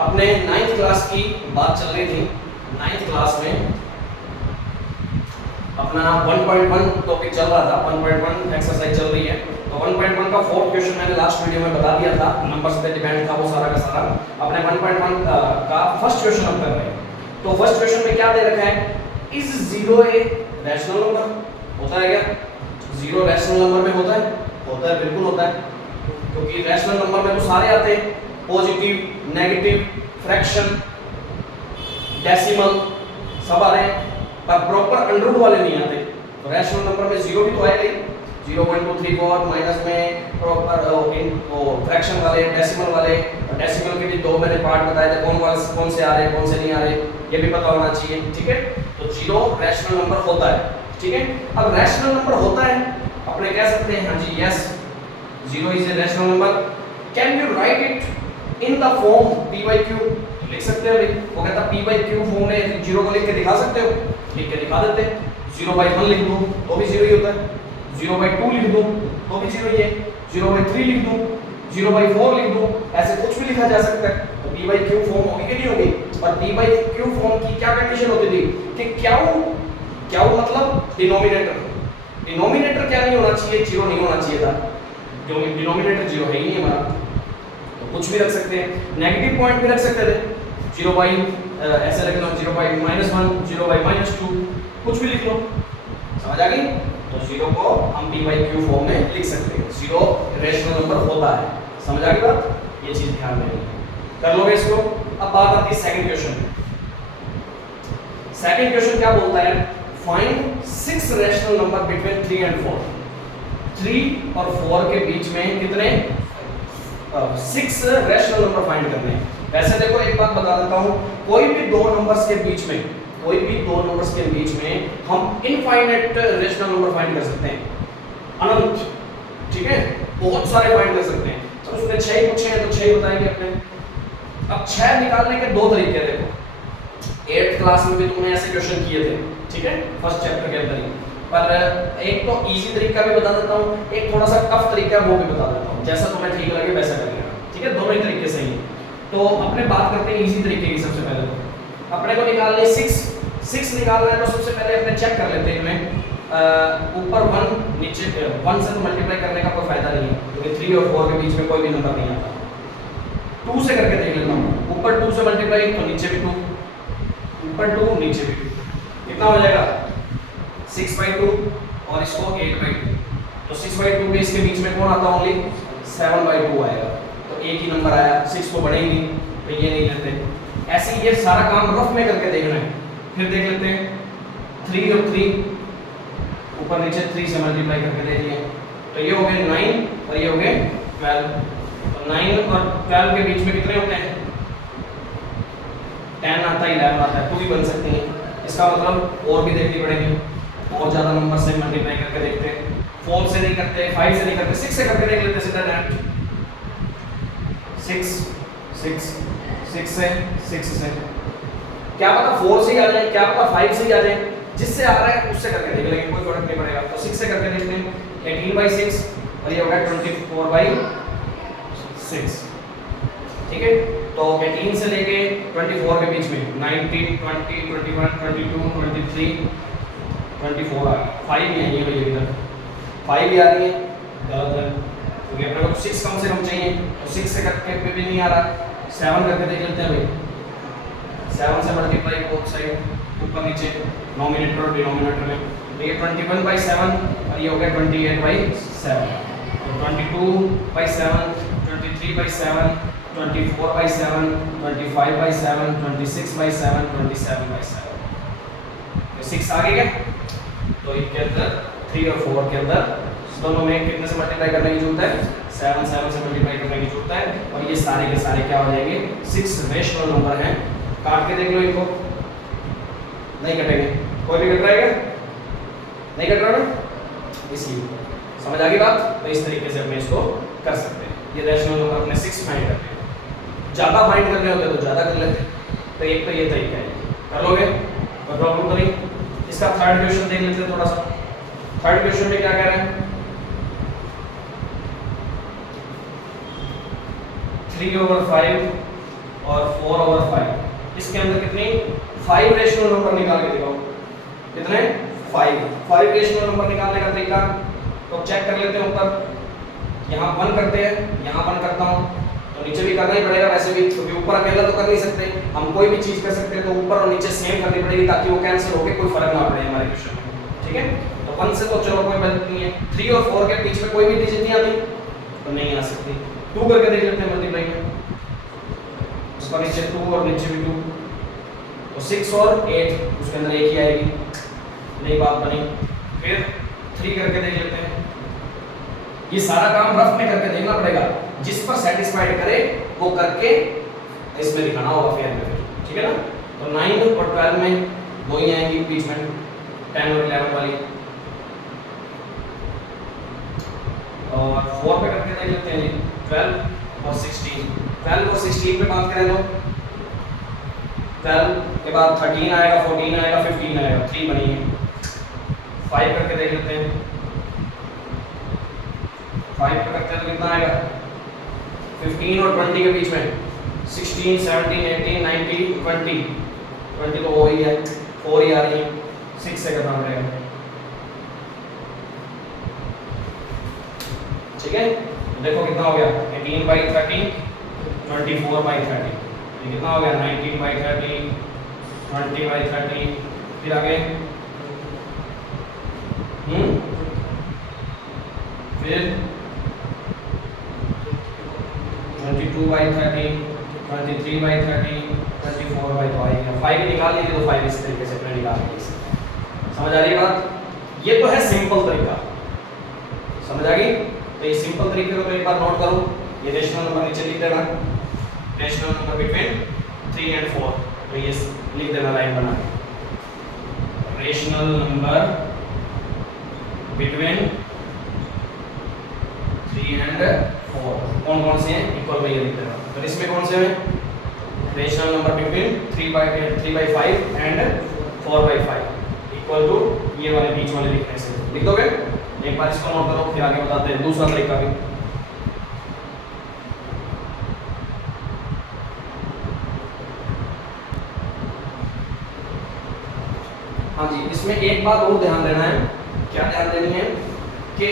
अपने 9th class की बात चल रही थी। 9th क्लास में अपना 1.1 टॉपिक चल रहा था, 1.1 एक्सरसाइज चल रही है। तो 1.1 का फोर्थ क्वेश्चन मैंने लास्ट वीडियो में बता दिया था, नंबर्स पे डिपेंड था वो सारा का सारा। अपने 1.1 का फर्स्ट क्वेश्चन हम कर रहे हैं। तो फर्स्ट क्वेश्चन में क्या दे रखा है, इज 0 ए रैशनल नंबर? होता है क्या? 0 रैशनल नंबर में होता है? होता है, बिल्कुल होता है, क्योंकि रैशनल नंबर में तो सारे आते हैं, पॉजिटिव, नेगेटिव, फ्रैक्शन, डेसिमल सब आ रहे हैं, पर प्रॉपर अंडररूट वाले नहीं आते। तो रैशनल नंबर में 0 भी तो आएगा ही, 0.234 माइनस में प्रॉपर फ्रैक्शन वाले, डेसिमल वाले। डेसिमल के भी दो मैंने पार्ट बताए थे, कौन से आ रहे हैं, कौन से नहीं आ रहे, ये भी पता होना चाहिए, ठीक है। तो 0 रैशनल नंबर होता है, ठीक है। अब रैशनल नंबर होता है, अपने कह सकते हैं हाँ जी yes 0 is a rational number. Can you write it in the form p/q? लिख सकते हो भाई, वो कहता p/q फॉर्म में 0 को लिख के दिखा सकते हो, लिख के दिखा देते हैं। 0/1 लिख दूं तो भी 0 ही होता है, 0/2 लिख दूं तो भी 0 ही है, 0/3 लिख दूं, 0/4 लिख दूं, ऐसे कुछ भी लिखा जा सकता है। तो p/q फॉर्म होगी कि नहीं होगी? और p/q फॉर्म की क्या कंडीशन होती थी कि क्या मतलब डिनोमिनेटर, डिनोमिनेटर क्या नहीं होना चाहिए, 0 नहीं होना चाहिए था, क्योंकि डिनोमिनेटर 0 है ही नहीं हमारा। तो कुछ भी रख सकते हैं, नेगेटिव पॉइंट भी रख सकते थे, 0/ ऐसे लिख लो 0/-1, 0/-2, कुछ भी लिख लो, समझ आ गई? तो 0 को हम p/q फॉर्म में लिख सकते हैं, 0 रैशनल नंबर होता है, समझ आ गई बात? ये चीज ध्यान में कर लोगे इसको। अब बात आती है सेकंड क्वेश्चन। सेकंड क्वेश्चन क्या बोलता है, find 6 rational number between 3 and 4। 3 और 4 के बीच में कितने 6 रैशनल नंबर फाइंड करने हैं। वैसे देखो एक बात बता देता हूं, कोई भी दो नंबर्स के बीच में हम इनफाइनाइट रैशनल नंबर फाइंड कर सकते हैं, अनंत, ठीक है, बहुत सारे फाइंड कर सकते हैं। तो उसने 6 पूछे हैं तो 6 बताएंगे अपने। अब 6 निकालने के दो तरीके हैं, देखो 8th क्लास में भी तुमने ऐसे क्वेश्चन किए थे, ठीक है, फर्स्ट चैप्टर के अंदर ही। पर एक तो इजी तरीका भी बता देता हूँ, एक थोड़ा सा टफ तरीका वो भी बता देता हूँ, जैसा तुम्हें ठीक लगे वैसा कर लेना, ठीक है, दोनों ही तरीके सही है। तो अपने बात करते हैं इजी तरीके की। सबसे पहले तो अपने को निकालने 6 निकालना है, तो सबसे पहले अपने चेक कर लेते हैं इनमें, ऊपर 1 नीचे 1 से तो मल्टीप्लाई करने का कोई फायदा नहीं है, क्योंकि 3 और 4 के बीच में कोई भी नंबर नहीं आता। 2 से करके देख लेता हूँ, ऊपर 2 से मल्टीप्लाई तो नीचे भी 2, ऊपर 2 नीचे भी 2, कितना हो जाएगा 6/2 और इसको 8/2। तो 6/2 के इसके बीच में कौन आता है, ओनली 7/2 आएगा। तो एक ही नंबर आया, 6 को बढ़ेंगी तो ये नहीं लेते। ऐसे ही ये सारा काम रफ में करके देखना है। फिर देख लेते हैं 3 और 3, ऊपर नीचे 3 से मल्टीप्लाई करके दे दिए, तो ये हो गए 9 और ये हो गए 12। तो 9 और 12 के बीच में कितने होते हैं, 10 आता है, 11 आता है, 2 भी बन सकती हैं। इसका मतलब और भी देखनी पड़ेगी, और ज्यादा नंबर से मल्टीप्लाई करके देखते हैं। 4 से नहीं करते, 5 से नहीं करते, 6 से करके देख लेते सीधा डायरेक्ट। 6 से क्या पता 4 से ही आ जाए, क्या पता 5 से ही आ जाए, जिससे आ रहा है उससे करके देख लेंगे, कोई फर्क नहीं पड़ेगा। तो 6 से करके देखते हैं, 18/6 और ये होगा 24/6, ठीक है। तो 18 से लेके 24 के बीच में 19, 20, 21, 22, 23, 24 आ गया, 5 ही है ये भाई, इधर 5 ही आ रही है, गलत है, क्योंकि अपने को 6 कम से कम चाहिए। तो 6 से करके भी नहीं आ रहा, 7 करके देख लेते हैं भाई। 7 से मल्टीप्लाई बोथ साइड, ऊपर नीचे, नोमिनेटर और डिनोमिनेटर में, तो ये 21/7 और ये हो गया 28/7। तो 22/7, 23/7, 24/7, 25/7, 26/7, 27/7। तो 6 आ गया। तो इनके अंदर 3 और 4 के अंदर दोनों में कितने से मल्टीप्लाई करने की जरूरत है, 7 से मल्टीप्लाई करने की जरूरत है। और ये सारे के सारे क्या हो जाएंगे, 6 रैशनल नंबर हैं। काट के देख लो इनको, नहीं कटेंगे, कोई भी कट रहा है क्या, नहीं कट रहा ना, इसलिए समझ आ गई बात। तो इस तरीके से अपने इसको कर सकते हैं, ये रैशनल नंबर अपने 6 फाइंड करते हैं। ज़्यादा फाइंड करने होते तो ज़्यादा कर लेते, तो एक तो ये तरीका है, कर लोगे कोई प्रॉब्लम तो नहीं। इसका थर्ड क्वेश्चन देख लेते हैं थोड़ा सा। थर्ड क्वेश्चन में क्या कह रहे हैं, 3/5 और 4/5। इसके अंदर कितनी 5 रेशनल नंबर निकाल के दिखाओ। कितने 5 रेशनल नंबर निकालने का तरीका तो चेक कर लेते हैं। ऊपर यहाँ 1 करते हैं, यहाँ 1 करता हूँ तो नीचे भी करना ही पड़ेगा वैसे भी, क्योंकि ऊपर अकेला तो कर नहीं सकते। हम कोई भी चीज कर सकते हैं तो ऊपर और नीचे सेम करनी पड़ेगी ताकि वो कैंसिल होके कोई फर्क ना पड़े हमारे क्वेश्चन में। ठीक है, तो 1 से तो चलो कोई बात नहीं है। 3 और 4 के बीच में कोई भी डिजिट नहीं आती तो नहीं आ सकती। 2 करके देख लेते हैं मल्टीप्लाई में, उसका नीचे 2 और नीचे भी 2 तो 6 और 8 उसके अंदर एक ही आएगी, नई बात बनी। फिर 3 करके देख लेते हैं। ये सारा काम रफ में करके देखना पड़ेगा, जिस पर सेटिस्फाइड करे वो करके इसमें दिखाना होगा फेयर में। ठीक है ना, तो 9 और 12 में दो ही आएंगी बीच में, 10 और 11 वाली। और 4 पे करके देख लेते हैं जी, 12 और 16। 12 और 16 पे बात करें तो 12 के बाद 13 आएगा, 14 आएगा, 15 आएगा, 3 बनी है। 5 करके देख लेते हैं। 5 पे करते हैं तो कितना आएगा 15 और 20 के बीच में 16, 17, 18, 19, 20 तो वो ही है, 4 ही आ रही है, 6 से करना पड़ेगा। ठीक है, देखो कितना हो गया 18/30, 24/30। ये कितना हो गया 19/30, 20/30। फिर आगे फिर 22/30, 23/30, 24/30। 5 निकाल लीजिए तो 5 इस तरीके से अपने निकाल लीजिए। समझ आ रही है बात? ये तो है सिंपल तरीका, समझ आ गई? तो ये सिंपल तरीके को तो एक बार नोट करो। ये रेशनल नंबर नीचे लिख देना, रेशनल नंबर बिटवीन 3 and 4, तो ये लिख देना लाइन बना के, रेशनल नंबर बिटवीन 3 and 4 कौन कौन से हैं इक्वल में ये लिख देना। तो इसमें कौन से हैं rational number between 3/5 and 4/5 equal to ये वाले बीच वाले लिखने से लिख दोगे। एक बार इसको नोट करो, फिर आगे बताते हैं दूसरा तरीका भी। हाँ जी, इसमें एक बात और ध्यान देना है। क्या ध्यान देनी है कि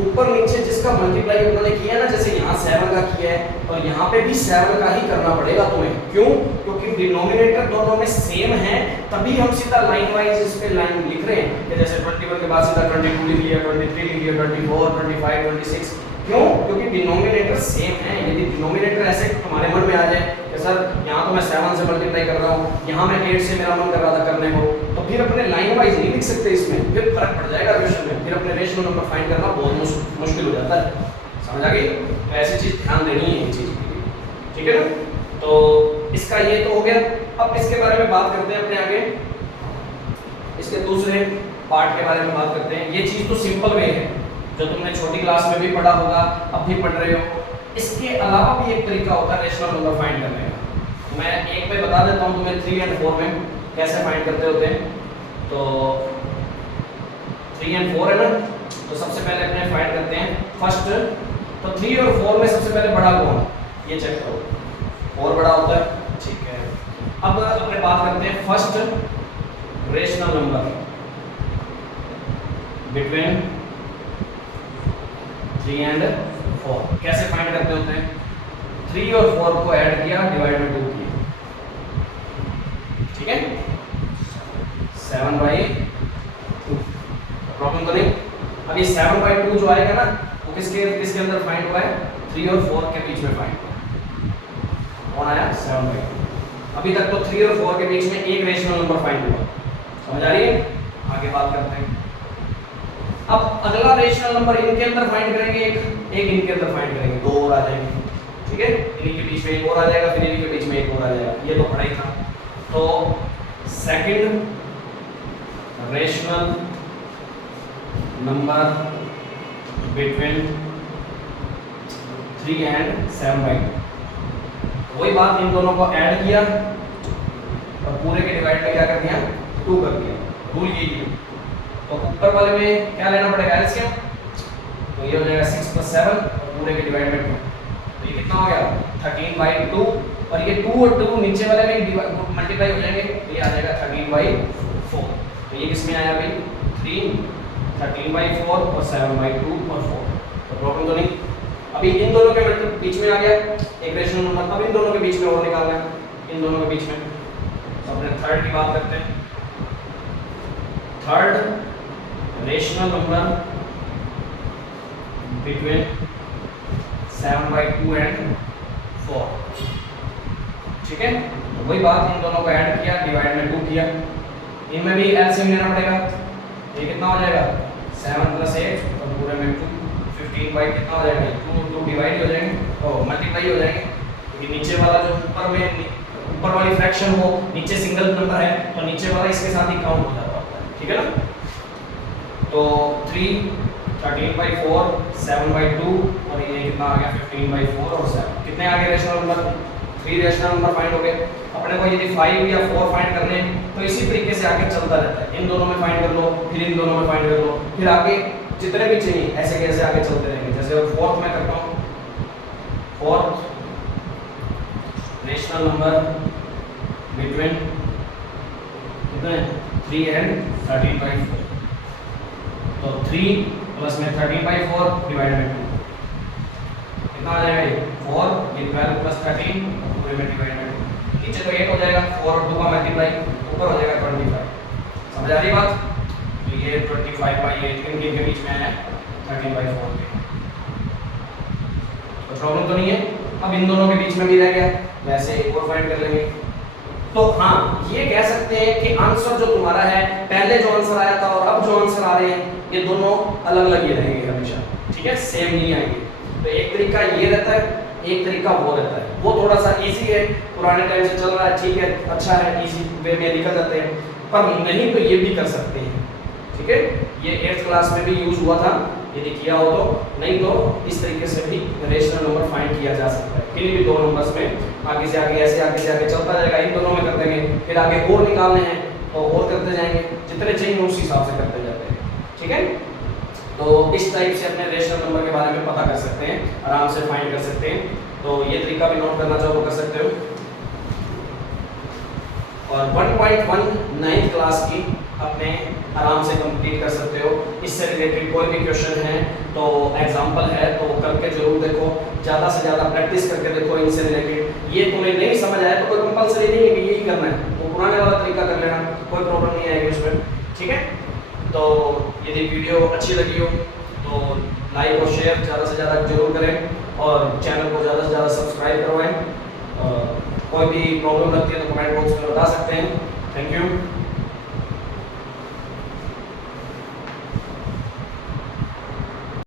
ऊपर नीचे जिसका मल्टीप्लाई उन्होंने किया ना, जैसे यहाँ 7 का किया है और यहाँ पे भी 7 का ही करना पड़ेगा तुम्हें। क्यों? क्योंकि डिनोमिनेटर दोनों में सेम है, तभी हम सीधा लाइन वाइज इस पे लाइन लिख रहे हैं कि जैसे 21 के बाद सीधा 22 लिख लिया, 23 लिख लिया, 24, 25, 26। क्यों? क्योंकि डिनोमिनेटर सेम है। यदि डिनोमिनेटर ऐसे तुम्हारे मन में आ जाए कि सर यहाँ तो मैं 7 से मल्टीप्लाई कर रहा हूँ, यहाँ मैं 8 से मेरा मन कर रहा था करने को, तो फिर अपने लाइन वाइज नहीं लिख सकते इसमें, फिर फर्क पड़ जाएगा क्वेश्चन में, फिर अपने रेशनल नंबर फाइंड करना बहुत मुश्किल हो जाता है। समझ आ गई? तो ऐसी चीज ध्यान देनी है ये चीज के लिए। ठीक है ना, तो इसका ये तो हो गया। अब इसके बारे में बात करते हैं अपने आगे, इसके दूसरे पार्ट के बारे में बात करते हैं। ये चीज तो सिंपल वे है जो तुमने छोटी क्लास में भी पढ़ा होगा, अब भी पढ़ रहे हो। इसके अलावा भी एक तरीका होता है रेशनल नंबर फाइंड करने का। मैं एक पे बता देता हूँ तुम्हें 3 and 4 में कैसे फाइंड करते होते हैं। तो 3 and 4 है ना, तो सबसे पहले अपने फाइंड करते हैं फर्स्ट। तो 3 और 4 में सबसे पहले बड़ा कौन, ये चेक करो, 4 बड़ा होता है। ठीक है, अब अपने बात करते हैं first rational number between 3 and 4 कैसे फाइंड करते होते हैं। 3 और 4 को ऐड किया, डिवाइड में 2 किया। ठीक है, 7/2 प्रॉब्लम तो नहीं। अब ये 7/2 जो आएगा ना, वो किसके अंदर फाइंड हुआ है 3 और 4 के बीच में फाइंड हुआ। कौन आया 7/2। अभी तक तो 3 और 4 के बीच में एक रेशनल नंबर फाइंड हुआ। समझ आ रही है? आगे बात करते हैं। अब अगला रेशनल नंबर इनके अंदर फाइंड करेंगे, एक इनके अंदर फाइंड करेंगे, 2 और आ जाएंगे। ठीक है, इनके बीच में एक और आ जाएगा, फिर इनके बीच में एक और आ जाएगा। ये तो पढ़ा ही था। तो second rational number between 3 and 7/2। वही बात, इन दोनों को ऐड किया और पूरे के डिवाइड में क्या कर दिया 2 कर दिया। रूल यही है। तो ऊपर वाले में क्या लेना पड़ेगा एलसीएम, तो ये हो जाएगा 6 + 7 और पूरे के डिवाइड में 2। तो ये कितना हो गया 13/2 और ये 2 और 2 नीचे वाले में मल्टीप्लाई हो जाएंगे, तो ये आ जाएगा 13/4। तो ये किस में आया भाई 3, 13/4 और 7/2 और 4। तो प्रॉब्लम तो नहीं। अभी इन दोनों के मतलब बीच में आ गया एक रेशनल नंबर, अब इन दोनों के बीच में और निकालना है, इन दोनों के बीच में। तो अपने थर्ड की बात करते हैं। Third rational number between 7/2 and 4। ठीक है, तो वही बात, इन दोनों को ऐड किया, डिवाइड में 2 किया, इनमें भी एलसीएम लेना पड़ेगा। ये कितना हो जाएगा 7 + 8 और पूरे में 2, 15 बाई कितना हो जाएगा 2 डिवाइड हो जाएंगे और मल्टीप्लाई हो जाएंगे, क्योंकि नीचे वाला जो ऊपर वाली फ्रैक्शन हो, नीचे सिंगल नंबर है तो नीचे वाला इसके साथ ही काउंट हो जाता है। ठीक है ना, तो 3, 13/4, 7/2 और ये कितना आ गया 15/4 और 7। कितने आ गए rational number, 3 rational number find हो गए। अपने को यदि 5 या 4 फाइंड करने हैं तो इसी तरीके से आगे चलता रहता है, इन दोनों में फाइंड कर लो, फिर इन दोनों में फाइंड कर लो, फिर आगे जितने भी चाहिए ऐसे कैसे आगे चलते रहेंगे। जैसे फोर्थ में करता हूँ, फोर्थ रेशनल नंबर बिटवीन कितने 3 एंड 13/4। तो 3 प्लस में 13/4 डिवाइड में 2 कितना आ जाएगा 4, ये 12 + 13 पूरे में डिवाइड में 2। नीचे तो 1 हो जाएगा, 4 और 2 का मल्टीप्लाई, ऊपर हो जाएगा 25। समझ आ रही बात। तो ये 25/8 इनके बीच में है 13/4 के। तो प्रॉब्लम तो नहीं है। अब इन दोनों के बीच में भी रह गया, वैसे एक और फाइंड कर लेंगे। तो हाँ, ये कह सकते हैं कि आंसर जो तुम्हारा है, पहले जो आंसर आया था और अब जो आंसर आ रहे हैं, ये दोनों अलग अलग ही रहेंगे हमेशा। ठीक है, सेम नहीं आएंगे। तो एक तरीका ये रहता है, एक तरीका वो रहता है। वो थोड़ा सा इजी है, पुराने टाइम से चल रहा है, ठीक है, अच्छा है, इजी वे में निकल जाते हैं। पर नहीं तो ये भी कर सकते हैं। ठीक है, ये 8th क्लास में भी यूज हुआ था, यदि किया हो तो। नहीं तो इस तरीके से भी रेशनल नंबर फाइंड किया जा सकता है, किन्हीं भी 2 नंबर्स में आगे से आगे, ऐसे आगे से आगे चलता जाएगा। इन दोनों में कर देंगे, फिर आगे और निकालने हैं तो और करते जाएंगे, जितने चाहिए उस हिसाब से करते जाते हैं। ठीक है, तो इस टाइप से अपने रेशनल नंबर के बारे में पता कर सकते हैं, आराम से फाइंड कर सकते हैं। तो ये तरीका भी नोट करना चाहो तो कर सकते हो। और 1.19 क्लास की अपने आराम से कंप्लीट कर सकते हो। इससे रिलेटेड कोई भी क्वेश्चन है तो एग्जांपल है तो करके जरूर देखो, ज़्यादा से ज़्यादा प्रैक्टिस करके देखो इनसे रिलेटेड। ये तुम्हें नहीं समझ आया तो कोई कंपलसरी नहीं है कि यही करना है, तो पुराने वाला तरीका कर लेना, कोई प्रॉब्लम नहीं आएगी उसमें। ठीक है, तो यदि वीडियो अच्छी लगी हो तो लाइक और शेयर ज़्यादा से ज़्यादा जरूर करें और चैनल को ज़्यादा से ज़्यादा सब्सक्राइब करवाएं। कोई भी प्रॉब्लम लगती है तो कमेंट बॉक्स में बता सकते हैं। Thank you.